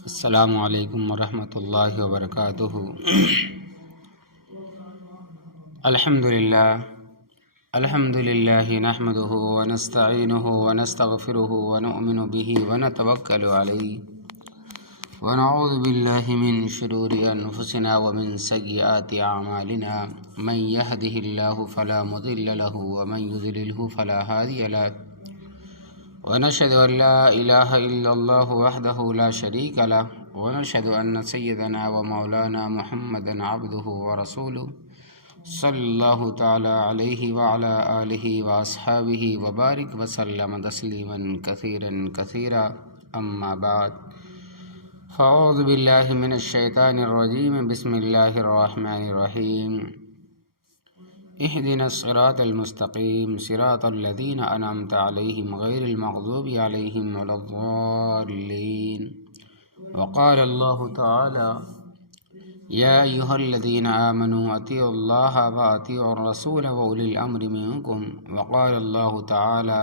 السلام علیکم ورحمۃ اللہ وبرکاتہ۔ الحمد للہ نحمده ونستعینه ونستغفره ونؤمن به ونتوکل علیہ ونعوذ باللہ من شرور انفسنا ومن سیئات اعمالنا من يهده اللہ فلا مضل له ومن يضلله فلا هادی له ونشهد أن لا إله إلا الله وحده لا شريك له ونشهد أن سيدنا ومولانا محمدا عبده ورسوله صلى الله تعالى عليه وعلى آله وأصحابه وبارك وسلم تسليما كثيرا أما بعد فأعوذ بالله من الشيطان الرجيم بسم الله الرحمن الرحيم اهدنا الصراط المستقيم صراط الذين أنعمت عليهم غير المغضوب عليهم ولا الضالين وقال الله تعالى يا أيها الذين آمنوا أطيعوا الله وأطيعوا الرسول وأولي الأمر منكم وقال الله تعالى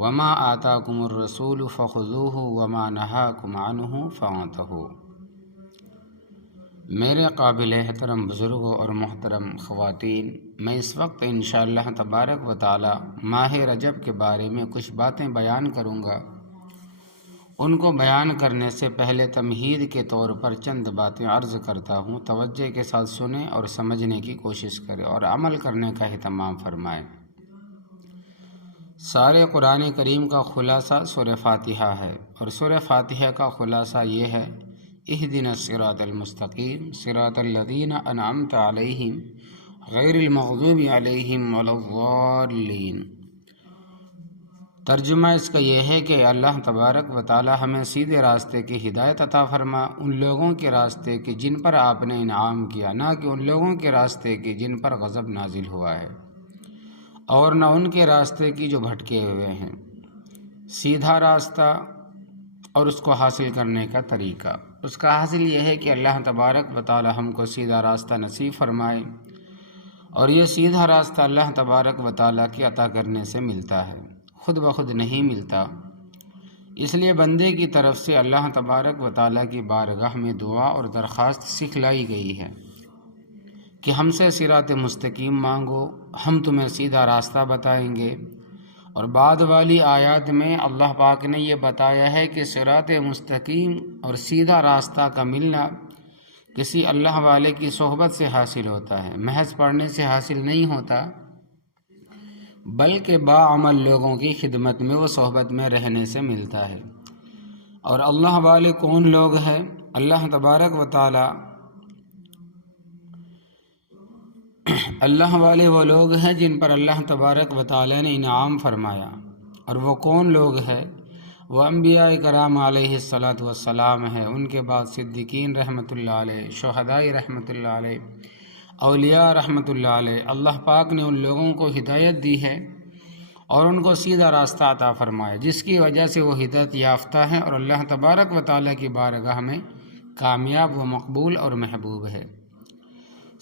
وما آتاكم الرسول فخذوه وما نهاكم عنه فانتهوا۔ میرے قابل احترام بزرگوں اور محترم خواتین، میں اس وقت انشاءاللہ تبارک و تعالی ماہ رجب کے بارے میں کچھ باتیں بیان کروں گا۔ ان کو بیان کرنے سے پہلے تمہید کے طور پر چند باتیں عرض کرتا ہوں، توجہ کے ساتھ سنیں اور سمجھنے کی کوشش کریں اور عمل کرنے کا اہتمام فرمائیں۔ سارے قرآن کریم کا خلاصہ سورہ فاتحہ ہے، اور سورہ فاتحہ کا خلاصہ یہ ہے اہدنا الصراط المستقیم صراط الذین انعمت علیہم غیر المغضوب علیہم ولا الضالین۔ ترجمہ اس کا یہ ہے کہ اللہ تبارک و تعالی ہمیں سیدھے راستے کی ہدایت عطا فرما، ان لوگوں کے راستے کی جن پر آپ نے انعام کیا، نہ کہ ان لوگوں کے راستے کی جن پر غضب نازل ہوا ہے، اور نہ ان کے راستے کی جو بھٹکے ہوئے ہیں۔ سیدھا راستہ اور اس کو حاصل کرنے کا طریقہ، اس کا حاصل یہ ہے کہ اللہ تبارک و تعالی ہم کو سیدھا راستہ نصیب فرمائے، اور یہ سیدھا راستہ اللہ تبارک و تعالی کی عطا کرنے سے ملتا ہے، خود بخود نہیں ملتا۔ اس لیے بندے کی طرف سے اللہ تبارک و تعالی کی بارگاہ میں دعا اور درخواست سکھلائی گئی ہے کہ ہم سے صراط مستقیم مانگو، ہم تمہیں سیدھا راستہ بتائیں گے۔ اور بعد والی آیات میں اللہ پاک نے یہ بتایا ہے کہ صراط مستقیم اور سیدھا راستہ کا ملنا کسی اللہ والے کی صحبت سے حاصل ہوتا ہے، محض پڑھنے سے حاصل نہیں ہوتا، بلکہ باعمل لوگوں کی خدمت میں وہ صحبت میں رہنے سے ملتا ہے۔ اور اللہ والے کون لوگ ہیں؟ اللہ تبارک و تعالی اللہ والے وہ لوگ ہیں جن پر اللہ تبارک و تعالی نے انعام فرمایا۔ اور وہ کون لوگ ہیں؟ وہ انبیاء کرام علیہ الصلاۃ والسلام ہیں، ان کے بعد صدیقین رحمۃ اللہ علیہ، شہداء رحمۃ اللہ علیہ، اولیاء رحمۃ اللہ علیہ۔ اللہ پاک نے ان لوگوں کو ہدایت دی ہے اور ان کو سیدھا راستہ عطا فرمایا، جس کی وجہ سے وہ ہدایت یافتہ ہیں اور اللہ تبارک و تعالی کی بارگاہ میں کامیاب و مقبول اور محبوب ہے۔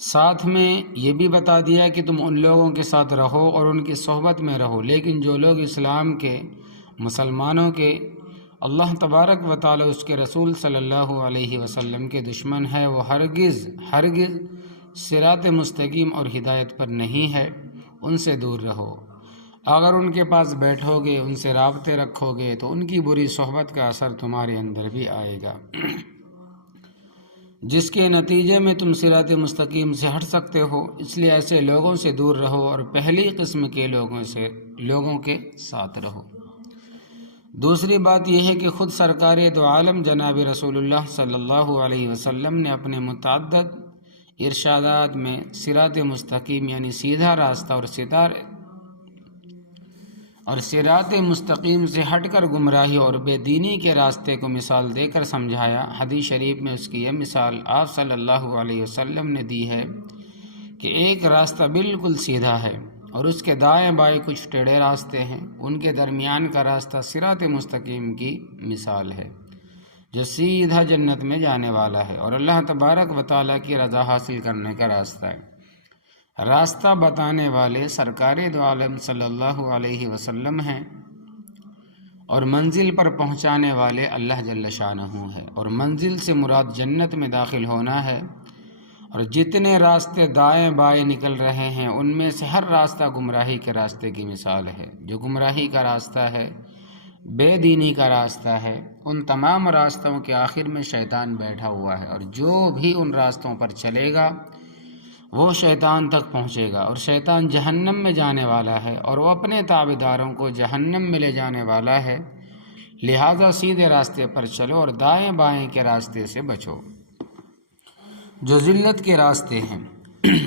ساتھ میں یہ بھی بتا دیا کہ تم ان لوگوں کے ساتھ رہو اور ان کی صحبت میں رہو، لیکن جو لوگ اسلام کے، مسلمانوں کے، اللہ تبارک و تعالی اس کے رسول صلی اللہ علیہ وسلم کے دشمن ہے، وہ ہرگز صراط مستقیم اور ہدایت پر نہیں ہے، ان سے دور رہو۔ اگر ان کے پاس بیٹھو گے، ان سے رابطے رکھو گے تو ان کی بری صحبت کا اثر تمہارے اندر بھی آئے گا، جس کے نتیجے میں تم صراط مستقیم سے ہٹ سکتے ہو۔ اس لیے ایسے لوگوں سے دور رہو اور پہلی قسم کے لوگوں کے ساتھ رہو۔ دوسری بات یہ ہے کہ خود سرکار دو عالم جناب رسول اللہ صلی اللہ علیہ وسلم نے اپنے متعدد ارشادات میں صراط مستقیم یعنی سیدھا راستہ اور صراط مستقیم سے ہٹ کر گمراہی اور بے دینی کے راستے کو مثال دے کر سمجھایا۔ حدیث شریف میں اس کی یہ مثال آپ صلی اللہ علیہ وسلم نے دی ہے کہ ایک راستہ بالکل سیدھا ہے اور اس کے دائیں بائیں کچھ ٹیڑھے راستے ہیں، ان کے درمیان کا راستہ صراط مستقیم کی مثال ہے، جو سیدھا جنت میں جانے والا ہے اور اللہ تبارک و تعالیٰ کی رضا حاصل کرنے کا راستہ ہے۔ راستہ بتانے والے سرکار دو عالم صلی اللہ علیہ وسلم ہیں، اور منزل پر پہنچانے والے اللہ جل شانہ ہے، اور منزل سے مراد جنت میں داخل ہونا ہے۔ اور جتنے راستے دائیں بائیں نکل رہے ہیں ان میں سے ہر راستہ گمراہی کے راستے کی مثال ہے۔ جو گمراہی کا راستہ ہے، بے دینی کا راستہ ہے، ان تمام راستوں کے آخر میں شیطان بیٹھا ہوا ہے، اور جو بھی ان راستوں پر چلے گا وہ شیطان تک پہنچے گا، اور شیطان جہنم میں جانے والا ہے، اور وہ اپنے تابعداروں کو جہنم میں لے جانے والا ہے۔ لہذا سیدھے راستے پر چلو اور دائیں بائیں کے راستے سے بچو۔ جو ذلت کے راستے ہیں،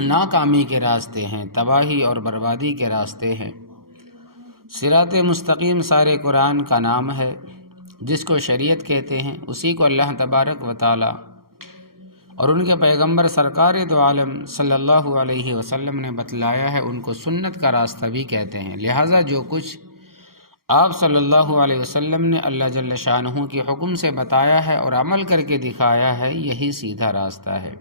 ناکامی کے راستے ہیں، تباہی اور بربادی کے راستے ہیں۔ صراط مستقیم سارے قرآن کا نام ہے، جس کو شریعت کہتے ہیں، اسی کو اللہ تبارک و تعالی اور ان کے پیغمبر سرکار دو عالم صلی اللہ علیہ وسلم نے بتلایا ہے، ان کو سنت کا راستہ بھی کہتے ہیں۔ لہٰذا جو کچھ آپ صلی اللہ علیہ وسلم نے اللہ جل شانہ کے حکم سے بتایا ہے اور عمل کر کے دکھایا ہے، یہی سیدھا راستہ ہے۔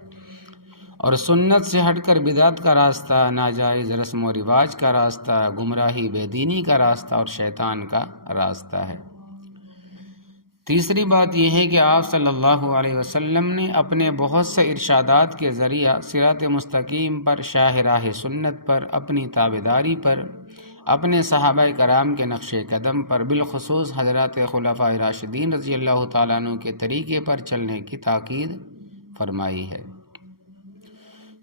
اور سنت سے ہٹ کر بدعت کا راستہ، ناجائز رسم و رواج کا راستہ، گمراہی بے دینی کا راستہ اور شیطان کا راستہ ہے۔ تیسری بات یہ ہے کہ آپ صلی اللہ علیہ وسلم نے اپنے بہت سے ارشادات کے ذریعہ صراط مستقیم پر، شاہراہ سنت پر، اپنی تابعداری پر، اپنے صحابہ کرام کے نقش قدم پر، بالخصوص حضرات خلفاء راشدین رضی اللہ تعالیٰ عنہ کے طریقے پر چلنے کی تاکید فرمائی ہے۔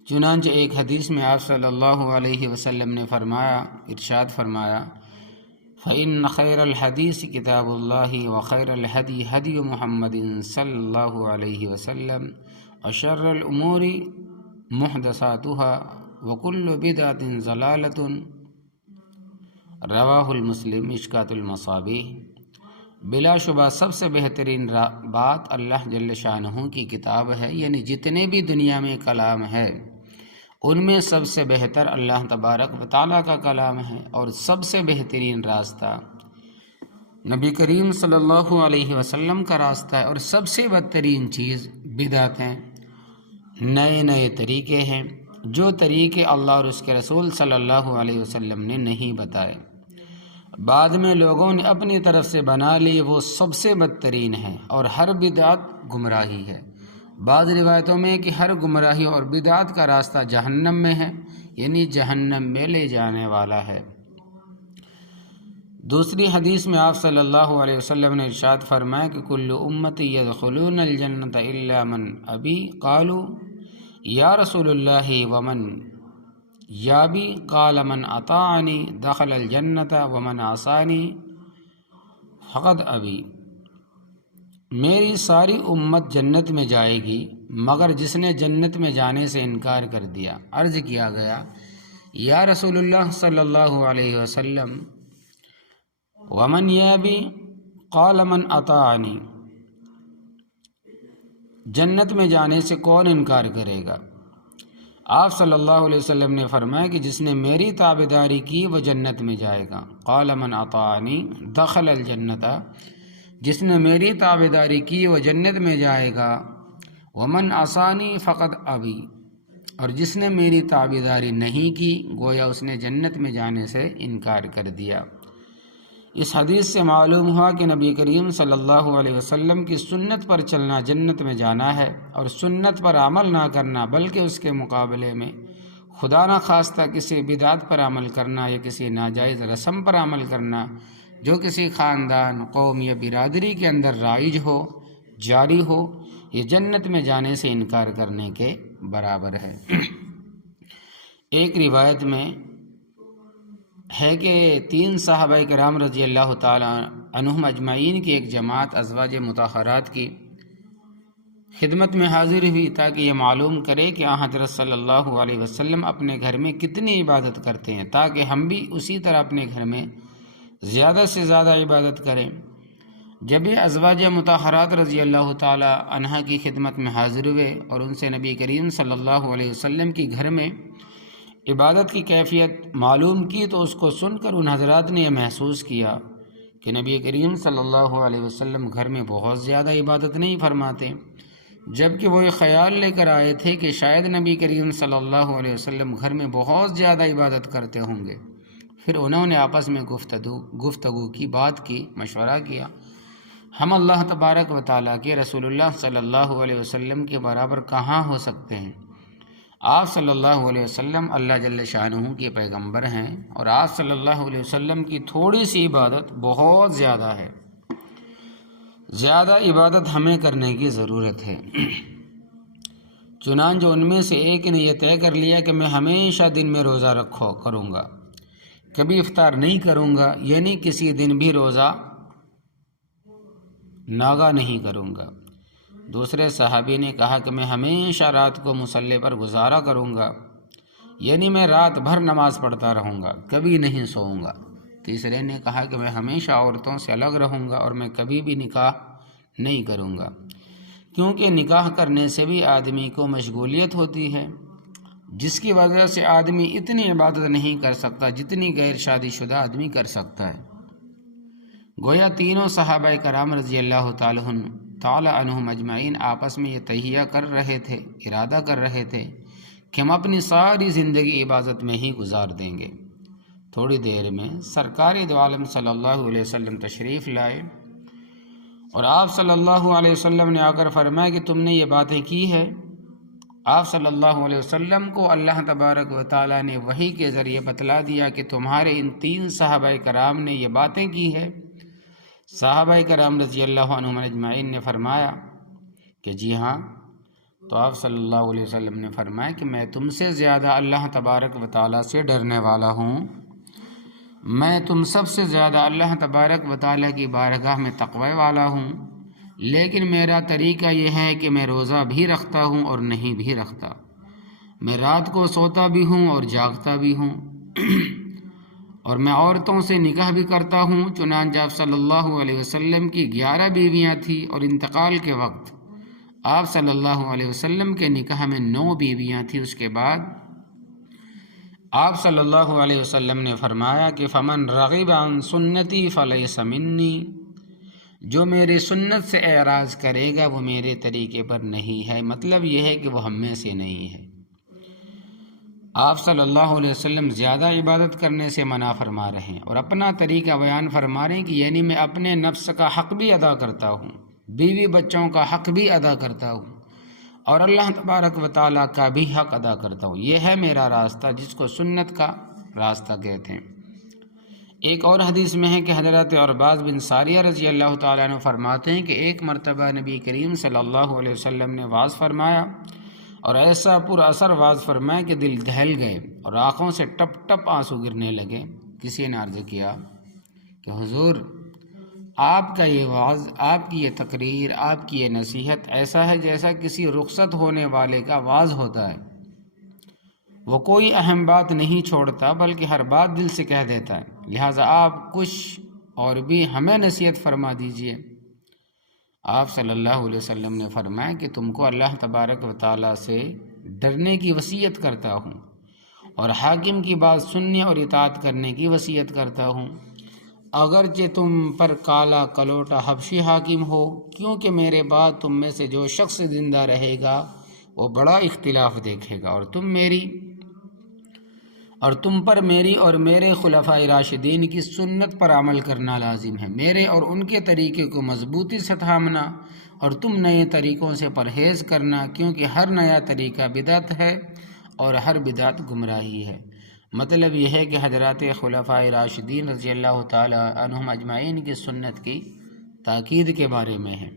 چنانچہ ایک حدیث میں آپ صلی اللہ علیہ وسلم نے ارشاد فرمایا، فَإِنَّ خَيْرَ الْحَدِيثِ كِتَابُ اللَّهِ وَخَيْرَ الْهَدْيِ هَدْيُ مُحَمَّدٍ صلی اللہ علیہ وسلم وَشَرَّ الْأُمُورِ مُحْدَثَاتُهَا وَكُلُّ بِدْعَةٍ ضَلَالَةٌ رواہ المسلم مشکاۃ المصابیح۔ بلا شبہ سب سے بہترین بات اللہ جل شانہ کی کتاب ہے، یعنی جتنے بھی دنیا میں کلام ہے ان میں سب سے بہتر اللہ تبارک و تعالیٰ کا کلام ہے، اور سب سے بہترین راستہ نبی کریم صلی اللہ علیہ وسلم کا راستہ ہے، اور سب سے بدترین چیز بدعتیں، نئے نئے طریقے ہیں، جو طریقے اللہ اور اس کے رسول صلی اللہ علیہ وسلم نے نہیں بتائے، بعد میں لوگوں نے اپنی طرف سے بنا لی، وہ سب سے بدترین ہے، اور ہر بدعت گمراہی ہے۔ بعض روایتوں میں کہ ہر گمراہی اور بدعت کا راستہ جہنم میں ہے، یعنی جہنم میں لے جانے والا ہے۔ دوسری حدیث میں آپ صلی اللہ علیہ وسلم نے ارشاد فرمایا کہ کل امتی یدخلون الجنۃ الا من ابی، قالوا یا رسول اللہ ومن یابی، قال من اطاعنی دخل الجنۃ ومن عصانی فقد ابی۔ میری ساری امت جنت میں جائے گی مگر جس نے جنت میں جانے سے انکار کر دیا۔ عرض کیا گیا یا رسول اللہ صلی اللہ علیہ وسلم ومن یابی، قال من اطاعنی، جنت میں جانے سے کون انکار کرے گا؟ آپ صلی اللہ علیہ وسلم نے فرمایا کہ جس نے میری تابعداری کی وہ جنت میں جائے گا۔ قال من اطاعنی دخل الجنۃ، جس نے میری تابعداری کی وہ جنت میں جائے گا۔ ومن عصانی فقد ابی، اور جس نے میری تابعداری نہیں کی گویا اس نے جنت میں جانے سے انکار کر دیا۔ اس حدیث سے معلوم ہوا کہ نبی کریم صلی اللہ علیہ وسلم کی سنت پر چلنا جنت میں جانا ہے، اور سنت پر عمل نہ کرنا بلکہ اس کے مقابلے میں خدا نہ خواستہ کسی بدعت پر عمل کرنا یا کسی ناجائز رسم پر عمل کرنا جو کسی خاندان، قوم یا برادری کے اندر رائج ہو، جاری ہو، یہ جنت میں جانے سے انکار کرنے کے برابر ہے۔ ایک روایت میں ہے کہ 3 صحابہ کرام رضی اللہ تعالیٰ عنہم اجمعین کی ایک جماعت ازواج مطہرات کی خدمت میں حاضر ہوئی تاکہ یہ معلوم کرے کہ حضرت صلی اللہ علیہ وسلم اپنے گھر میں کتنی عبادت کرتے ہیں، تاکہ ہم بھی اسی طرح اپنے گھر میں زیادہ سے زیادہ عبادت کریں۔ جب یہ ازواج مطہرات رضی اللہ تعالی عنہ کی خدمت میں حاضر ہوئے اور ان سے نبی کریم صلی اللہ علیہ وسلم کی گھر میں عبادت کی کیفیت معلوم کی تو اس کو سن کر ان حضرات نے یہ محسوس کیا کہ نبی کریم صلی اللہ علیہ وسلم گھر میں بہت زیادہ عبادت نہیں فرماتے، جبکہ وہ یہ خیال لے کر آئے تھے کہ شاید نبی کریم صلی اللہ علیہ وسلم گھر میں بہت زیادہ عبادت کرتے ہوں گے۔ پھر انہوں نے آپس میں گفتگو کی، بات کی، مشورہ کیا، ہم اللہ تبارک و تعالیٰ کے رسول اللہ صلی اللہ علیہ وسلم کے برابر کہاں ہو سکتے ہیں؟ آپ صلی اللہ علیہ وسلم اللہ جل شانہ کے پیغمبر ہیں، اور آپ صلی اللہ علیہ وسلم کی تھوڑی سی عبادت بہت زیادہ ہے، زیادہ عبادت ہمیں کرنے کی ضرورت ہے۔ چنانچہ ان میں سے ایک نے یہ طے کر لیا کہ میں ہمیشہ دن میں روزہ کروں گا، کبھی افطار نہیں کروں گا، یعنی کسی دن بھی روزہ ناگا نہیں کروں گا۔ دوسرے صحابی نے کہا کہ میں ہمیشہ رات کو مصلی پر گزارا کروں گا، یعنی میں رات بھر نماز پڑھتا رہوں گا، کبھی نہیں سوؤں گا۔ تیسرے نے کہا کہ میں ہمیشہ عورتوں سے الگ رہوں گا اور میں کبھی بھی نکاح نہیں کروں گا، کیونکہ نکاح کرنے سے بھی آدمی کو مشغولیت ہوتی ہے، جس کی وجہ سے آدمی اتنی عبادت نہیں کر سکتا جتنی غیر شادی شدہ آدمی کر سکتا ہے۔ گویا تینوں صحابہ کرام رضی اللہ تعالی عنہم اجمعین آپس میں یہ تہیہ کر رہے تھے، ارادہ کر رہے تھے کہ ہم اپنی ساری زندگی عبادت میں ہی گزار دیں گے۔ تھوڑی دیر میں سرکار دو عالم صلی اللہ علیہ وسلم تشریف لائے، اور آپ صلی اللہ علیہ وسلم نے آ کر فرمایا کہ تم نے یہ باتیں کی ہے۔ آپ صلی اللہ علیہ وسلم کو اللہ تبارک و تعالیٰ نے وحی کے ذریعے بتلا دیا کہ تمہارے ان تین صحابہ کرام نے یہ باتیں کی ہے۔ صحابہ کرام رضی اللہ عنہم اجمعین نے فرمایا کہ جی ہاں۔ تو آپ صلی اللہ علیہ وسلم نے فرمایا کہ میں تم سے زیادہ اللہ تبارک و تعالیٰ سے ڈرنے والا ہوں، میں تم سب سے زیادہ اللہ تبارک و تعالیٰ کی بارگاہ میں تقوی والا ہوں، لیکن میرا طریقہ یہ ہے کہ میں روزہ بھی رکھتا ہوں اور نہیں بھی رکھتا، میں رات کو سوتا بھی ہوں اور جاگتا بھی ہوں، اور میں عورتوں سے نکاح بھی کرتا ہوں۔ چنانچہ آپ صلی اللہ علیہ وسلم کی 11 بیویاں تھیں، اور انتقال کے وقت آپ صلی اللہ علیہ وسلم کے نکاح میں 9 بیویاں تھیں۔ اس کے بعد آپ صلی اللہ علیہ وسلم نے فرمایا کہ فمن رغب عن سنتی فلیس منی، جو میری سنت سے اعراض کرے گا وہ میرے طریقے پر نہیں ہے، مطلب یہ ہے کہ وہ ہم میں سے نہیں ہے۔ آپ صلی اللہ علیہ وسلم زیادہ عبادت کرنے سے منع فرما رہے ہیں، اور اپنا طریقہ بیان فرما رہے ہیں کہ یعنی میں اپنے نفس کا حق بھی ادا کرتا ہوں، بیوی بچوں کا حق بھی ادا کرتا ہوں، اور اللہ تبارک و تعالیٰ کا بھی حق ادا کرتا ہوں۔ یہ ہے میرا راستہ، جس کو سنت کا راستہ کہتے ہیں۔ ایک اور حدیث میں ہے کہ حضرت عرباض بن ساریہ رضی اللہ تعالیٰ عنہ فرماتے ہیں کہ ایک مرتبہ نبی کریم صلی اللہ علیہ وسلم نے وعظ فرمایا، اور ایسا پر اثر واضح فرمایا کہ دل دہل گئے اور آنکھوں سے ٹپ ٹپ آنسو گرنے لگے۔ کسی نے عرض کیا کہ حضور، آپ کا یہ واعظ، آپ کی یہ تقریر، آپ کی یہ نصیحت ایسا ہے جیسا کسی رخصت ہونے والے کا واعظ ہوتا ہے، وہ کوئی اہم بات نہیں چھوڑتا بلکہ ہر بات دل سے کہہ دیتا ہے، لہٰذا آپ کچھ اور بھی ہمیں نصیحت فرما دیجئے۔ آپ صلی اللہ علیہ وسلم نے فرمایا کہ تم کو اللہ تبارک و تعالیٰ سے ڈرنے کی وصیت کرتا ہوں، اور حاکم کی بات سننے اور اطاعت کرنے کی وصیت کرتا ہوں، اگرچہ تم پر کالا کلوٹا حبشی حاکم ہو، کیونکہ میرے بعد تم میں سے جو شخص زندہ رہے گا وہ بڑا اختلاف دیکھے گا، اور تم پر میری اور میرے خلفائے راشدین کی سنت پر عمل کرنا لازم ہے، میرے اور ان کے طریقے کو مضبوطی سے تھامنا، اور تم نئے طریقوں سے پرہیز کرنا، کیونکہ ہر نیا طریقہ بدعت ہے اور ہر بدعت گمراہی ہے۔ مطلب یہ ہے کہ حضرات خلفائے راشدین رضی اللہ تعالی عنہم اجمعین کی سنت کی تاکید کے بارے میں ہے۔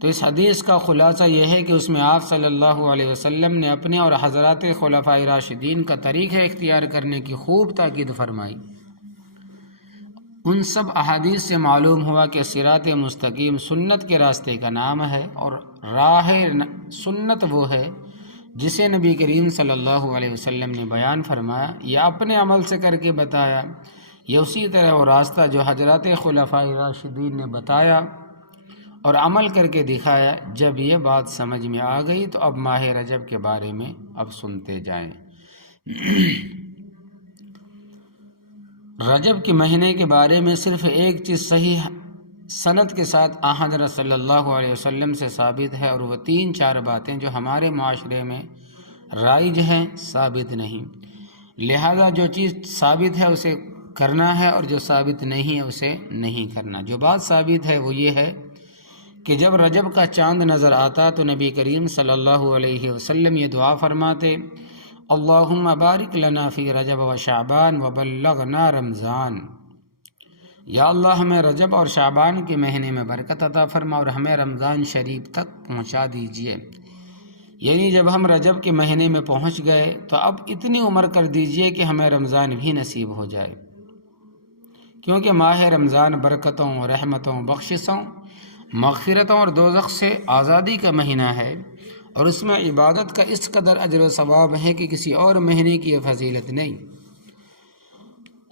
تو اس حدیث کا خلاصہ یہ ہے کہ اس میں آپ صلی اللہ علیہ وسلم نے اپنے اور حضرات خلفائے راشدین کا طریقہ اختیار کرنے کی خوب تاکید فرمائی۔ ان سب احادیث سے معلوم ہوا کہ صراط مستقیم سنت کے راستے کا نام ہے، اور راہ سنت وہ ہے جسے نبی کریم صلی اللہ علیہ وسلم نے بیان فرمایا یا اپنے عمل سے کر کے بتایا، یا اسی طرح وہ راستہ جو حضرات خلفائے راشدین نے بتایا اور عمل کر کے دکھایا۔ جب یہ بات سمجھ میں آ گئی تو اب ماہ رجب کے بارے میں اب سنتے جائیں۔ رجب کے مہینے کے بارے میں صرف ایک چیز صحیح سند کے ساتھ حضرت صلی اللہ علیہ وسلم سے ثابت ہے، اور وہ 3-4 باتیں جو ہمارے معاشرے میں رائج ہیں ثابت نہیں، لہذا جو چیز ثابت ہے اسے کرنا ہے اور جو ثابت نہیں ہے اسے نہیں کرنا۔ جو بات ثابت ہے وہ یہ ہے کہ جب رجب کا چاند نظر آتا تو نبی کریم صلی اللہ علیہ وسلم یہ دعا فرماتے، اللہم بارک لنا فی رجب و شعبان وبلغنا رمضان، یا اللہ ہمیں رجب اور شعبان کے مہینے میں برکت عطا فرما اور ہمیں رمضان شریف تک پہنچا دیجئے۔ یعنی جب ہم رجب کے مہینے میں پہنچ گئے تو اب اتنی عمر کر دیجئے کہ ہمیں رمضان بھی نصیب ہو جائے، کیونکہ ماہ رمضان برکتوں، رحمتوں، بخششوں، مغفرتوں اور دوزخ سے آزادی کا مہینہ ہے، اور اس میں عبادت کا اس قدر اجر و ثواب ہے کہ کسی اور مہینے کی یہ فضیلت نہیں۔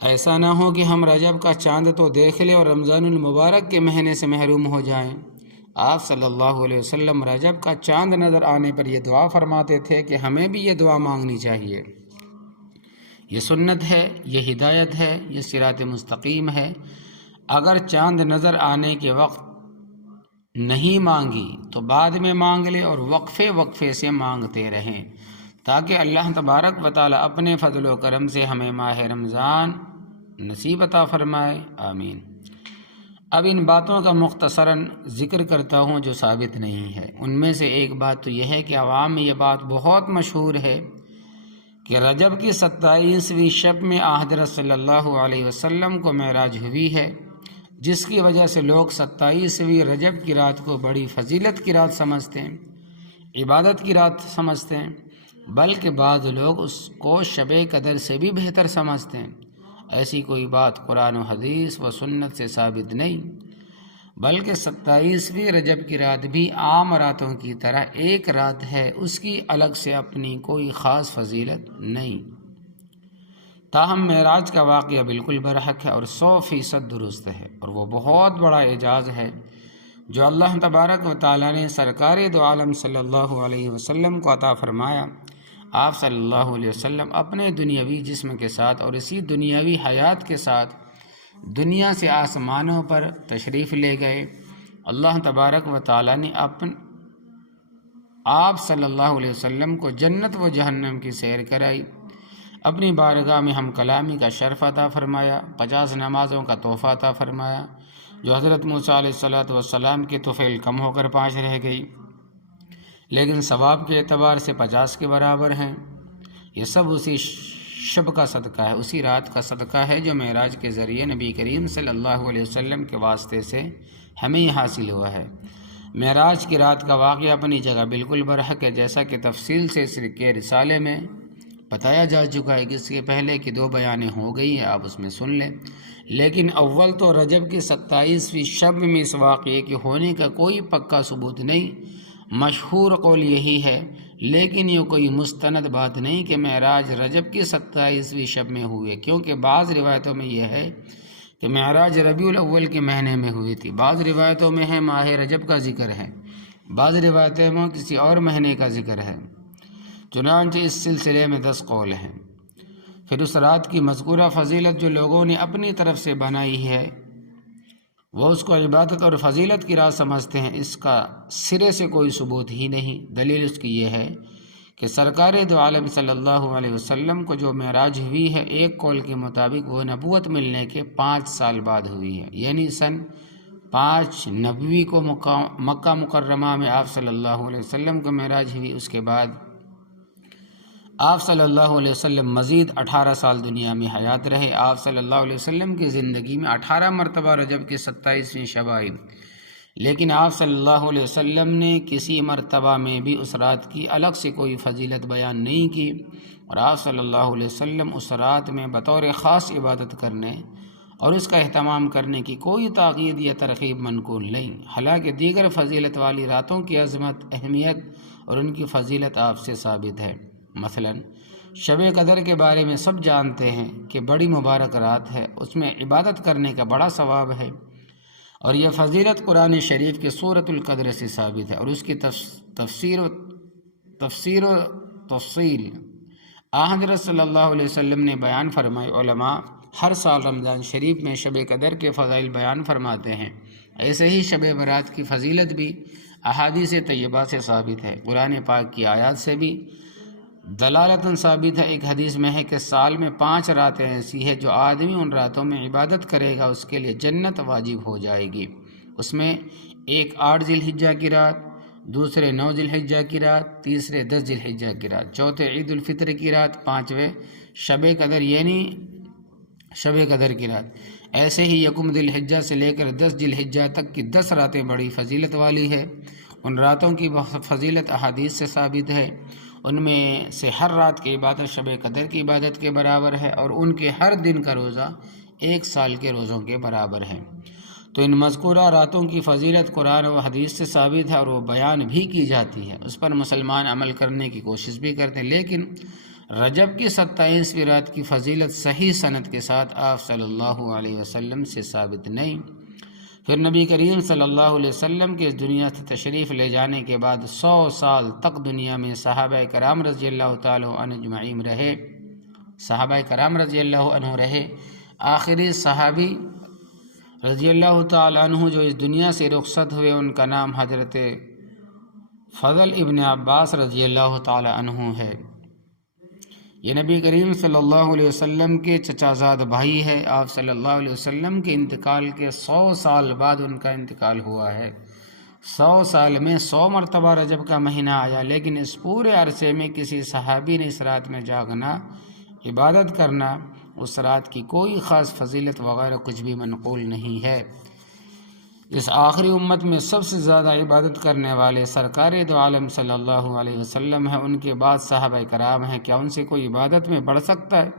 ایسا نہ ہو کہ ہم رجب کا چاند تو دیکھ لیں اور رمضان المبارک کے مہینے سے محروم ہو جائیں۔ آپ صلی اللہ علیہ وسلم رجب کا چاند نظر آنے پر یہ دعا فرماتے تھے کہ ہمیں بھی یہ دعا مانگنی چاہیے۔ یہ سنت ہے، یہ ہدایت ہے، یہ صراط مستقیم ہے۔ اگر چاند نظر آنے کے وقت نہیں مانگی تو بعد میں مانگ لے اور وقفے وقفے سے مانگتے رہیں، تاکہ اللہ تبارک و تعالی اپنے فضل و کرم سے ہمیں ماہ رمضان نصیب عطا فرمائے، آمین۔ اب ان باتوں کا مختصراً ذکر کرتا ہوں جو ثابت نہیں ہے۔ ان میں سے ایک بات تو یہ ہے کہ عوام میں یہ بات بہت مشہور ہے کہ رجب کی 27ویں شب میں حضرت صلی اللہ علیہ وسلم کو معراج ہوئی ہے، جس کی وجہ سے لوگ 27ویں رجب کی رات کو بڑی فضیلت کی رات سمجھتے ہیں، عبادت کی رات سمجھتے ہیں، بلکہ بعض لوگ اس کو شب قدر سے بھی بہتر سمجھتے ہیں۔ ایسی کوئی بات قرآن و حدیث و سنت سے ثابت نہیں، بلکہ 27ویں رجب کی رات بھی عام راتوں کی طرح ایک رات ہے، اس کی الگ سے اپنی کوئی خاص فضیلت نہیں۔ تاہم معراج کا واقعہ بالکل برحق ہے اور 100% درست ہے، اور وہ بہت بڑا اعجاز ہے جو اللہ تبارک و تعالیٰ نے سرکار دو عالم صلی اللہ علیہ وسلم کو عطا فرمایا۔ آپ صلی اللہ علیہ وسلم اپنے دنیاوی جسم کے ساتھ اور اسی دنیاوی حیات کے ساتھ دنیا سے آسمانوں پر تشریف لے گئے۔ اللہ تبارک و تعالیٰ نے آپ صلی اللہ علیہ وسلم کو جنت و جہنم کی سیر کرائی، اپنی بارگاہ میں ہم کلامی کا شرف عطا فرمایا، 50 نمازوں کا تحفہ عطا فرمایا، جو حضرت موسیٰ علیہ السلام کے طفیل کم ہو کر 5 رہ گئی، لیکن ثواب کے اعتبار سے 50 کے برابر ہیں۔ یہ سب اسی شب کا صدقہ ہے، اسی رات کا صدقہ ہے جو معراج کے ذریعے نبی کریم صلی اللہ علیہ وسلم کے واسطے سے ہمیں یہ حاصل ہوا ہے۔ معراج کی رات کا واقعہ اپنی جگہ بالکل برحق ہے، جیسا کہ تفصیل سے اس کے رسالے میں بتایا جا چکا ہے کہ اس کے پہلے کی 2 بیانیں ہو گئی ہیں، آپ اس میں سن لیں۔ لیکن اول تو رجب کی 27ویں شب میں اس واقعے کے ہونے کا کوئی پکا ثبوت نہیں، مشہور قول یہی ہے، لیکن یہ کوئی مستند بات نہیں کہ معراج رجب کی 27ویں شب میں ہوئے، کیونکہ بعض روایتوں میں یہ ہے کہ معراج ربیع الاول کے مہینے میں ہوئی تھی، بعض روایتوں میں ہے ماہ رجب کا ذکر ہے، بعض روایتوں میں کسی اور مہینے کا ذکر ہے، چنانچہ اس سلسلے میں 10 قول ہیں۔ پھر اس رات کی مذکورہ فضیلت جو لوگوں نے اپنی طرف سے بنائی ہے، وہ اس کو عبادت اور فضیلت کی راہ سمجھتے ہیں، اس کا سرے سے کوئی ثبوت ہی نہیں۔ دلیل اس کی یہ ہے کہ سرکار دو عالم صلی اللہ علیہ وسلم کو جو معراج ہوئی ہے، ایک قول کے مطابق وہ نبوت ملنے کے 5 سال بعد ہوئی ہے، یعنی سن 5 نبوی کو مکہ مکرمہ میں آپ صلی اللہ علیہ وسلم کو معراج ہوئی۔ اس کے بعد آپ صلی اللہ علیہ وسلم مزید 18 سال دنیا میں حیات رہے۔ آپ صلی اللہ علیہ وسلم کی زندگی میں 18 مرتبہ رجب کی 27ویں شب آئی، لیکن آپ صلی اللہ علیہ وسلم نے کسی مرتبہ میں بھی اس رات کی الگ سے کوئی فضیلت بیان نہیں کی، اور آپ صلی اللہ علیہ وسلم اس رات میں بطور خاص عبادت کرنے اور اس کا اہتمام کرنے کی کوئی تاکید یا ترغیب منقول نہیں۔ حالانکہ دیگر فضیلت والی راتوں کی عظمت، اہمیت اور ان کی فضیلت آپ سے ثابت ہے۔ مثلا شب قدر کے بارے میں سب جانتے ہیں کہ بڑی مبارک رات ہے، اس میں عبادت کرنے کا بڑا ثواب ہے، اور یہ فضیلت قرآن شریف کے سورۃ القدر سے ثابت ہے، اور اس کی تفسیر و تفصیل حضرت صلی اللہ علیہ وسلم نے بیان فرمائی۔ علماء ہر سال رمضان شریف میں شب قدر کے فضائل بیان فرماتے ہیں، ایسے ہی شب برات کی فضیلت بھی احادیث طیبہ سے ثابت ہے، قرآن پاک کی آیات سے بھی دلالتاً ثابت ہے، ایک حدیث میں ہے کہ سال میں 5 راتیں ایسی ہے جو آدمی ان راتوں میں عبادت کرے گا اس کے لیے جنت واجب ہو جائے گی۔ اس میں ایک 8 ذی الحجہ کی رات، دوسرے 9 ذی الحجہ کی رات، تیسرے 10 ذی الحجہ کی رات، چوتھے عید الفطر کی رات، پانچویں شب قدر یعنی شب قدر کی رات۔ ایسے ہی یکم ذی الحجہ سے لے کر 10 ذی الحجہ تک کی 10 راتیں بڑی فضیلت والی ہے۔ ان راتوں کی فضیلت احادیث سے ثابت ہے، ان میں سے ہر رات کی عبادت شب قدر کی عبادت کے برابر ہے، اور ان کے ہر دن کا روزہ 1 سال کے روزوں کے برابر ہے۔ تو ان مذکورہ راتوں کی فضیلت قرآن و حدیث سے ثابت ہے، اور وہ بیان بھی کی جاتی ہے، اس پر مسلمان عمل کرنے کی کوشش بھی کرتے ہیں، لیکن رجب کی 27ویں رات کی فضیلت صحیح سند کے ساتھ آپ صلی اللہ علیہ وسلم سے ثابت نہیں۔ پھر نبی کریم صلی اللہ علیہ وسلم کے اس دنیا سے تشریف لے جانے کے بعد 100 سال تک دنیا میں صحابہ کرام رضی اللہ تعالیٰ عنہ اجمعین رہے، صحابہ کرام رضی اللہ عنہ رہے۔ آخری صحابی رضی اللہ تعالیٰ عنہ جو اس دنیا سے رخصت ہوئے ان کا نام حضرت فضل ابن عباس رضی اللہ تعالیٰ عنہ ہے۔ یہ نبی کریم صلی اللہ علیہ وسلم کے چچا زاد بھائی ہے۔ آپ صلی اللہ علیہ وسلم کے انتقال کے 100 سال بعد ان کا انتقال ہوا ہے۔ 100 سال میں 100 مرتبہ رجب کا مہینہ آیا، لیکن اس پورے عرصے میں کسی صحابی نے اس رات میں جاگنا، عبادت کرنا، اس رات کی کوئی خاص فضیلت وغیرہ کچھ بھی منقول نہیں ہے۔ اس آخری امت میں سب سے زیادہ عبادت کرنے والے سرکار دو عالم صلی اللہ علیہ وسلم ہیں، ان کے بعد صحابہ کرام ہیں۔ کیا ان سے کوئی عبادت میں بڑھ سکتا ہے؟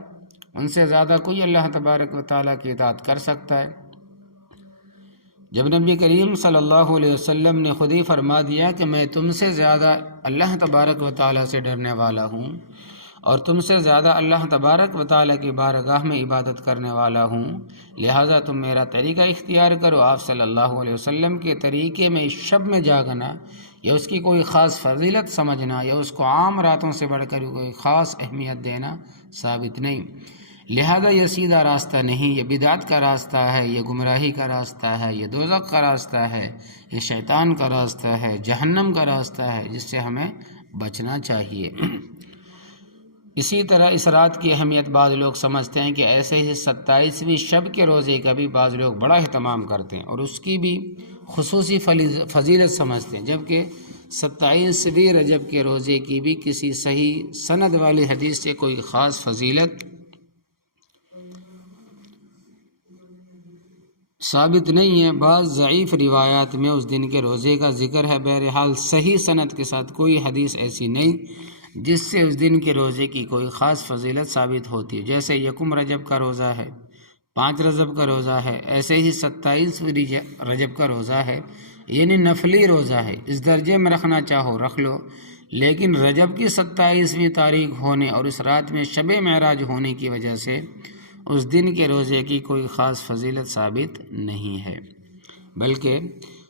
ان سے زیادہ کوئی اللہ تبارک و تعالیٰ کی اطاعت کر سکتا ہے؟ جب نبی کریم صلی اللہ علیہ وسلم نے خود ہی فرما دیا کہ میں تم سے زیادہ اللہ تبارک و تعالیٰ سے ڈرنے والا ہوں، اور تم سے زیادہ اللہ تبارک و تعالیٰ کی بارگاہ میں عبادت کرنے والا ہوں، لہٰذا تم میرا طریقہ اختیار کرو۔ آپ صلی اللہ علیہ وسلم کے طریقے میں اس شب میں جاگنا یا اس کی کوئی خاص فضیلت سمجھنا یا اس کو عام راتوں سے بڑھ کر کوئی خاص اہمیت دینا ثابت نہیں، لہذا یہ سیدھا راستہ نہیں، یہ بدعت کا راستہ ہے، یہ گمراہی کا راستہ ہے، یہ دوزخ کا راستہ ہے، یہ شیطان کا راستہ ہے، جہنم کا راستہ ہے، جس سے ہمیں بچنا چاہیے۔ اسی طرح اس رات کی اہمیت بعض لوگ سمجھتے ہیں کہ ایسے ہی 27ویں شب کے روزے کا بھی بعض لوگ بڑا اہتمام کرتے ہیں اور اس کی بھی خصوصی فضیلت سمجھتے ہیں، جبکہ 27ویں رجب کے روزے کی بھی کسی صحیح سند والی حدیث سے کوئی خاص فضیلت ثابت نہیں ہے۔ بعض ضعیف روایات میں اس دن کے روزے کا ذکر ہے، بہرحال صحیح سند کے ساتھ کوئی حدیث ایسی نہیں جس سے اس دن کے روزے کی کوئی خاص فضیلت ثابت ہوتی ہے۔ جیسے یکم رجب کا روزہ ہے، 5 رجب کا روزہ ہے، ایسے ہی 27 رجب کا روزہ ہے، یعنی نفلی روزہ ہے۔ اس درجے میں رکھنا چاہو رکھ لو، لیکن رجب کی 27ویں تاریخ ہونے اور اس رات میں شب معراج ہونے کی وجہ سے اس دن کے روزے کی کوئی خاص فضیلت ثابت نہیں ہے، بلکہ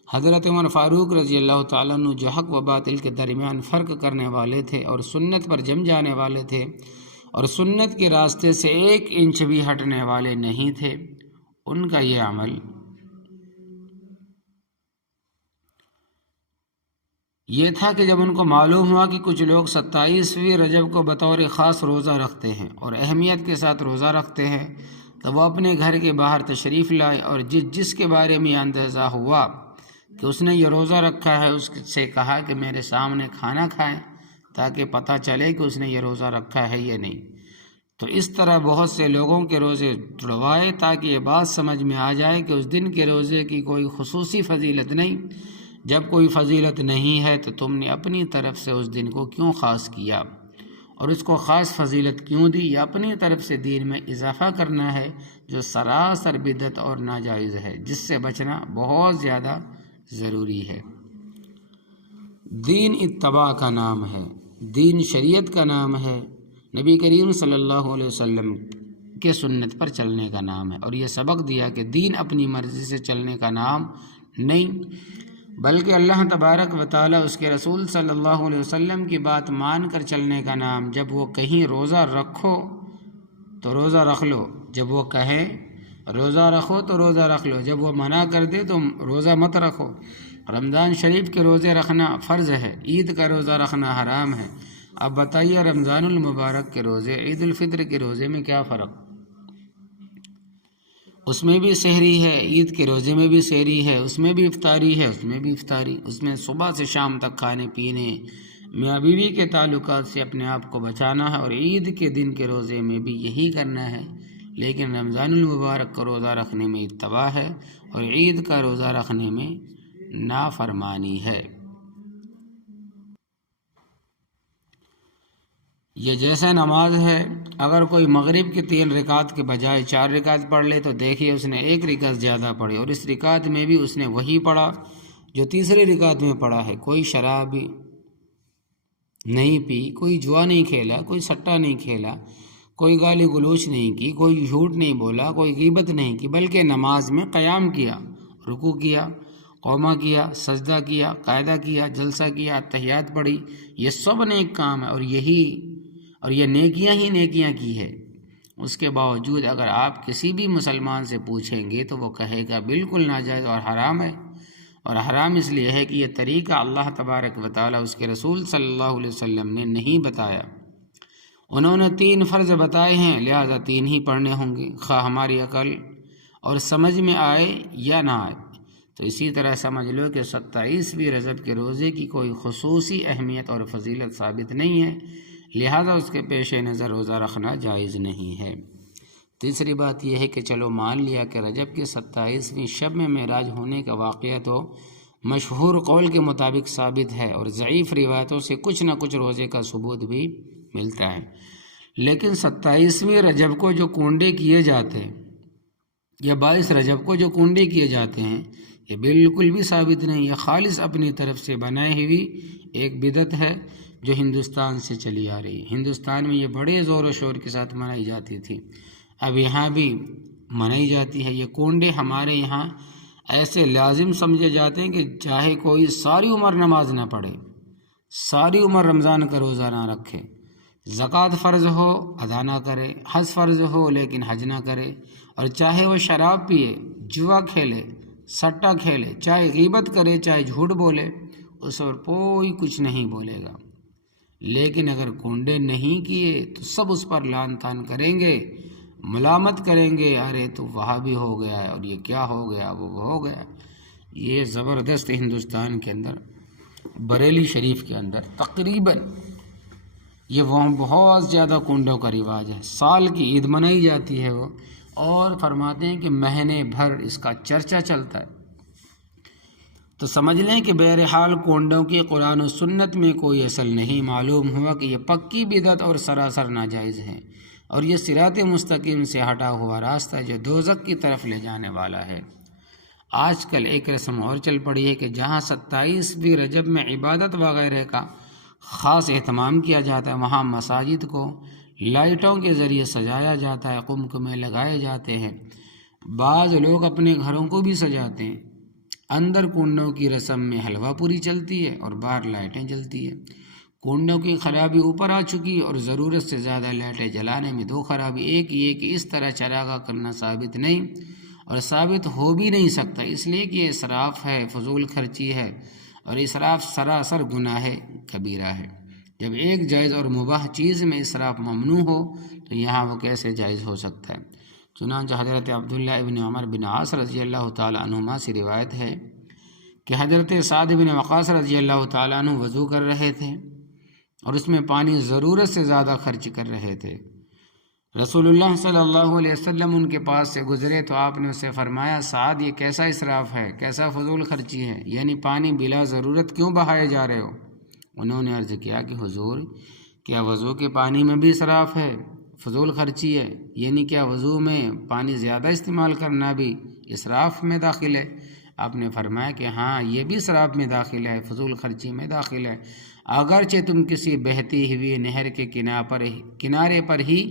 حضرت عمر فاروق رضی اللہ تعالیٰ عنہ جو حق و باطل کے درمیان فرق کرنے والے تھے اور سنت پر جم جانے والے تھے اور سنت کے راستے سے 1 انچ بھی ہٹنے والے نہیں تھے، ان کا یہ عمل یہ تھا کہ جب ان کو معلوم ہوا کہ کچھ لوگ 27ویں رجب کو بطور خاص روزہ رکھتے ہیں اور اہمیت کے ساتھ روزہ رکھتے ہیں، تو وہ اپنے گھر کے باہر تشریف لائے اور جس کے بارے میں اندازہ ہوا کہ اس نے یہ روزہ رکھا ہے، اس سے کہا کہ میرے سامنے کھانا کھائیں تاکہ پتہ چلے کہ اس نے یہ روزہ رکھا ہے یا نہیں۔ تو اس طرح بہت سے لوگوں کے روزے توڑوائے تاکہ یہ بات سمجھ میں آ جائے کہ اس دن کے روزے کی کوئی خصوصی فضیلت نہیں۔ جب کوئی فضیلت نہیں ہے تو تم نے اپنی طرف سے اس دن کو کیوں خاص کیا اور اس کو خاص فضیلت کیوں دی؟ یہ اپنی طرف سے دین میں اضافہ کرنا ہے جو سراسر بدعت اور ناجائز ہے، جس سے بچنا بہت زیادہ ضروری ہے۔ دین اتباع کا نام ہے، دین شریعت کا نام ہے، نبی کریم صلی اللہ علیہ وسلم کے سنت پر چلنے کا نام ہے، اور یہ سبق دیا کہ دین اپنی مرضی سے چلنے کا نام نہیں، بلکہ اللہ تبارک و تعالیٰ اس کے رسول صلی اللہ علیہ وسلم کی بات مان کر چلنے کا نام۔ جب وہ کہیں روزہ رکھو تو روزہ رکھ لو، جب وہ کہیں روزہ رکھو تو روزہ رکھ لو، جب وہ منع کر دے تو روزہ مت رکھو۔ رمضان شریف کے روزے رکھنا فرض ہے، عید کا روزہ رکھنا حرام ہے، اب بتائیے رمضان المبارک کے روزے عید الفطر کے روزے میں کیا فرق؟ اس میں بھی سحری ہے، عید کے روزے میں بھی سحری ہے، اس میں بھی افطاری ہے، اس میں بھی افطاری، اس میں صبح سے شام تک کھانے پینے میاں بیوی کے تعلقات سے اپنے آپ کو بچانا ہے، اور عید کے دن کے روزے میں بھی یہی کرنا ہے۔ لیکن رمضان المبارک کا روزہ رکھنے میں اتباع ہے اور عید کا روزہ رکھنے میں نافرمانی ہے۔ یہ جیسا نماز ہے، اگر کوئی مغرب کی 3 رکعت کے بجائے 4 رکعت پڑھ لے تو دیکھیے اس نے 1 رکعت زیادہ پڑھی، اور اس رکعت میں بھی اس نے وہی پڑھا جو تیسری رکعت میں پڑھا ہے۔ کوئی شراب نہیں پی، کوئی جوا نہیں کھیلا، کوئی سٹا نہیں کھیلا، کوئی گالی گلوچ نہیں کی، کوئی جھوٹ نہیں بولا، کوئی غیبت نہیں کی، بلکہ نماز میں قیام کیا، رکوع کیا، قومہ کیا، سجدہ کیا، قاعدہ کیا، جلسہ کیا، تحیات پڑھی۔ یہ سب نیک کام ہے، اور یہ نیکیاں ہی نیکیاں کی ہے۔ اس کے باوجود اگر آپ کسی بھی مسلمان سے پوچھیں گے تو وہ کہے گا بالکل ناجائز اور حرام ہے، اور حرام اس لیے ہے کہ یہ طریقہ اللہ تبارک و تعالیٰ اس کے رسول صلی اللہ علیہ وسلم نے نہیں بتایا۔ انہوں نے 3 فرض بتائے ہیں، لہذا 3 ہی پڑھنے ہوں گے، خواہ ہماری عقل اور سمجھ میں آئے یا نہ آئے۔ تو اسی طرح سمجھ لو کہ 27ویں رجب کے روزے کی کوئی خصوصی اہمیت اور فضیلت ثابت نہیں ہے، لہذا اس کے پیش نظر روزہ رکھنا جائز نہیں ہے۔ تیسری بات یہ ہے کہ چلو مان لیا کہ رجب کی 27ویں شب میں معراج ہونے کا واقعہ تو مشہور قول کے مطابق ثابت ہے، اور ضعیف روایتوں سے کچھ نہ کچھ روزے کا ثبوت بھی ملتا ہے، لیکن 27ویں رجب کو جو کنڈے کیے جاتے ہیں یا 22 رجب کو جو کنڈے کیے جاتے ہیں، یہ بالکل بھی ثابت نہیں، یہ خالص اپنی طرف سے بنائی ہوئی ایک بدعت ہے جو ہندوستان سے چلی آ رہی ہے۔ ہندوستان میں یہ بڑے زور و شور کے ساتھ منائی جاتی تھی، اب یہاں بھی منائی جاتی ہے۔ یہ کنڈے ہمارے یہاں ایسے لازم سمجھے جاتے ہیں کہ چاہے کوئی ساری عمر نماز نہ پڑھے، ساری عمر رمضان کا روزہ نہ رکھے، زکوٰۃ فرض ہو ادا نہ کرے، حج فرض ہو لیکن حج نہ کرے، اور چاہے وہ شراب پیے، جوا کھیلے، سٹا کھیلے، چاہے غیبت کرے، چاہے جھوٹ بولے، اس پر کوئی کچھ نہیں بولے گا۔ لیکن اگر کنڈے نہیں کیے تو سب اس پر لعن طعن کریں گے، ملامت کریں گے، ارے تو وہاں بھی ہو گیا ہے، اور یہ کیا ہو گیا، وہ ہو گیا۔ یہ زبردست ہندوستان کے اندر بریلی شریف کے اندر تقریباً یہ وہاں بہت زیادہ کنڈوں کا رواج ہے، سال کی عید منائی جاتی ہے وہ، اور فرماتے ہیں کہ مہینے بھر اس کا چرچا چلتا ہے۔ تو سمجھ لیں کہ بہرحال کنڈوں کی قرآن و سنت میں کوئی اصل نہیں، معلوم ہوا کہ یہ پکی بدعت اور سراسر ناجائز ہے، اور یہ صراط مستقیم سے ہٹا ہوا راستہ ہے جو دوزخ کی طرف لے جانے والا ہے۔ آج کل ایک رسم اور چل پڑی ہے کہ جہاں 27ویں رجب میں عبادت وغیرہ کا خاص اہتمام کیا جاتا ہے، وہاں مساجد کو لائٹوں کے ذریعے سجایا جاتا ہے، قمقمے لگائے جاتے ہیں، بعض لوگ اپنے گھروں کو بھی سجاتے ہیں۔ اندر کنڈوں کی رسم میں حلوہ پوری چلتی ہے اور باہر لائٹیں جلتی ہیں۔ کنڈوں کی خرابی اوپر آ چکی اور ضرورت سے زیادہ لائٹیں جلانے میں 2 خرابی، ایک یہ کہ اس طرح چراغاں کرنا ثابت نہیں اور ثابت ہو بھی نہیں سکتا، اس لیے کہ یہ اسراف ہے، فضول خرچی ہے، اور اسراف سراسر گناہ کبیرہ ہے۔ جب ایک جائز اور مباح چیز میں اسراف ممنوع ہو تو یہاں وہ کیسے جائز ہو سکتا ہے؟ چنانچہ حضرت عبداللہ ابن عمر بن عاص رضی اللہ تعالیٰ عنہما سے روایت ہے کہ حضرت سعد بن وقاص رضی اللہ تعالیٰ عنہ وضو کر رہے تھے اور اس میں پانی ضرورت سے زیادہ خرچ کر رہے تھے۔ رسول اللہ صلی اللہ علیہ وسلم ان کے پاس سے گزرے تو آپ نے اسے فرمایا، سعد یہ کیسا اسراف ہے، کیسا فضول خرچی ہے، یعنی پانی بلا ضرورت کیوں بہائے جا رہے ہو؟ انہوں نے عرض کیا کہ حضور، کیا وضو کے پانی میں بھی اسراف ہے، فضول خرچی ہے؟ یعنی کیا وضو میں پانی زیادہ استعمال کرنا بھی اسراف میں داخل ہے؟ آپ نے فرمایا کہ ہاں، یہ بھی اسراف میں داخل ہے، فضول خرچی میں داخل ہے، اگرچہ تم کسی بہتی ہوئی نہر کے کنارے پر ہی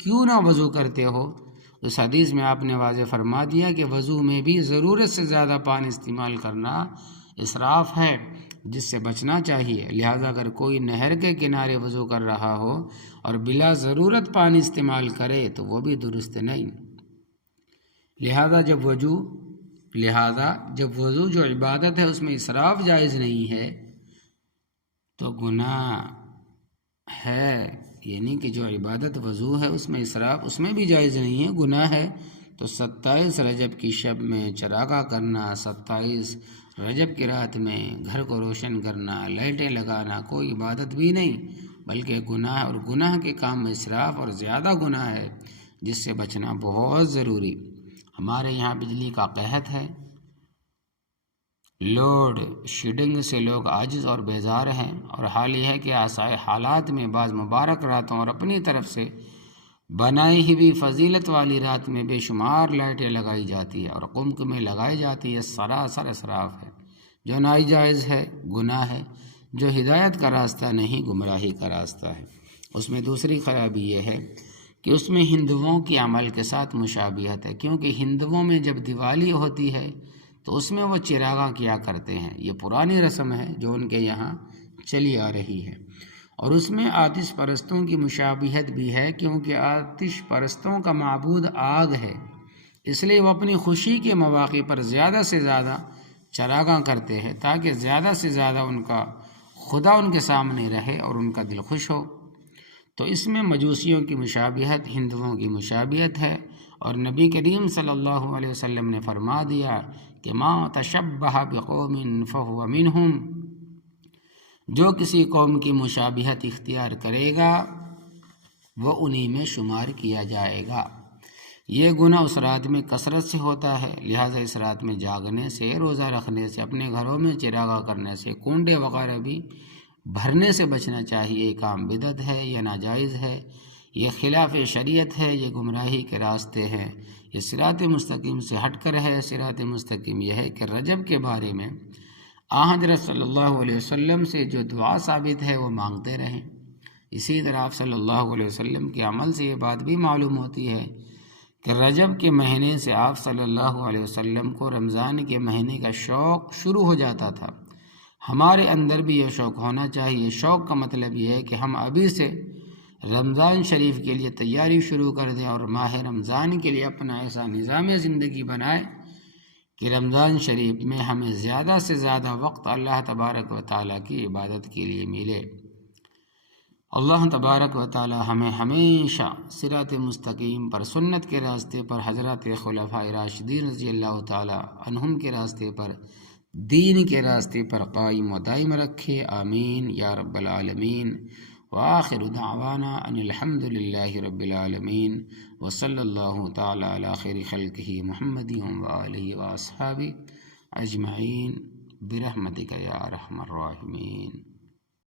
کیوں نہ وضو کرتے ہو۔ اس حدیث میں آپ نے واضح فرما دیا کہ وضو میں بھی ضرورت سے زیادہ پانی استعمال کرنا اسراف ہے جس سے بچنا چاہیے، لہذا اگر کوئی نہر کے کنارے وضو کر رہا ہو اور بلا ضرورت پانی استعمال کرے تو وہ بھی درست نہیں۔ لہذا جب وضو جو عبادت ہے اس میں اسراف جائز نہیں ہے تو گناہ ہے، یعنی کہ جو عبادت وضو ہے اس میں اسراف اس میں بھی جائز نہیں ہے، گناہ ہے۔ تو 27 رجب کی شب میں چراغاں کرنا، 27 رجب کی رات میں گھر کو روشن کرنا، لائٹیں لگانا کوئی عبادت بھی نہیں بلکہ گناہ، اور گناہ کے کام میں اسراف اور زیادہ گناہ ہے جس سے بچنا بہت ضروری۔ ہمارے یہاں بجلی کا قحط ہے، لوڈ شیڈنگ سے لوگ عاجز اور بیزار ہیں، اور حال یہ ہے کہ آسائے حالات میں بعض مبارک راتوں اور اپنی طرف سے بنائی ہوئی فضیلت والی رات میں بے شمار لائٹیں لگائی جاتی ہے اور قمقمیں لگائی جاتی ہے، سراسر اسراف ہے، جو ناجائز ہے، گناہ ہے، جو ہدایت کا راستہ نہیں گمراہی کا راستہ ہے۔ اس میں دوسری خرابی یہ ہے کہ اس میں ہندوؤں کے عمل کے ساتھ مشابہت ہے، کیونکہ ہندوؤں میں جب دیوالی ہوتی ہے تو اس میں وہ چراغاں کیا کرتے ہیں، یہ پرانی رسم ہے جو ان کے یہاں چلی آ رہی ہے، اور اس میں آتش پرستوں کی مشابہت بھی ہے، کیونکہ آتش پرستوں کا معبود آگ ہے، اس لیے وہ اپنی خوشی کے مواقع پر زیادہ سے زیادہ چراغاں کرتے ہیں تاکہ زیادہ سے زیادہ ان کا خدا ان کے سامنے رہے اور ان کا دل خوش ہو۔ تو اس میں مجوسیوں کی مشابہت ہندوؤں کی مشابہت ہے، اور نبی کریم صلی اللہ علیہ وسلم نے فرما دیا کہ ما تشبہ بقوم فہو منہم، جو کسی قوم کی مشابہت اختیار کرے گا وہ انہی میں شمار کیا جائے گا۔ یہ گناہ اس رات میں کثرت سے ہوتا ہے، لہٰذا اس رات میں جاگنے سے، روزہ رکھنے سے، اپنے گھروں میں چراغاں کرنے سے، کنڈے وغیرہ بھی بھرنے سے بچنا چاہیے۔ یہ کام بدعت ہے، یہ ناجائز ہے، یہ خلاف شریعت ہے، یہ گمراہی کے راستے ہیں، یہ صراط مستقیم سے ہٹ کر ہے۔ صراط مستقیم یہ ہے کہ رجب کے بارے میں حضرت صلی اللہ علیہ وسلم سے جو دعا ثابت ہے وہ مانگتے رہیں۔ اسی طرح آپ صلی اللہ علیہ وسلم کے عمل سے یہ بات بھی معلوم ہوتی ہے کہ رجب کے مہینے سے آپ صلی اللہ علیہ وسلم کو رمضان کے مہینے کا شوق شروع ہو جاتا تھا۔ ہمارے اندر بھی یہ شوق ہونا چاہیے۔ شوق کا مطلب یہ ہے کہ ہم ابھی سے رمضان شریف کے لیے تیاری شروع کر دیں اور ماہ رمضان کے لیے اپنا ایسا نظام زندگی بنائیں کہ رمضان شریف میں ہمیں زیادہ سے زیادہ وقت اللہ تبارک و تعالیٰ کی عبادت کے لیے ملے۔ اللہ تبارک و تعالی ہمیں ہمیشہ صراط مستقیم پر، سنت کے راستے پر، حضرات خلفائے راشدین رضی اللہ تعالی عنہم کے راستے پر، دین کے راستے پر قائم و دائم رکھے، آمین یا رب العالمین۔ وآخر دعوانا ان الحمد للہ رب العالمین، وصلی اللہ تعالی علی خیر خلقہ محمد وآلہ واصحابہ اجمعین برحمتک یا ارحم الراحمین۔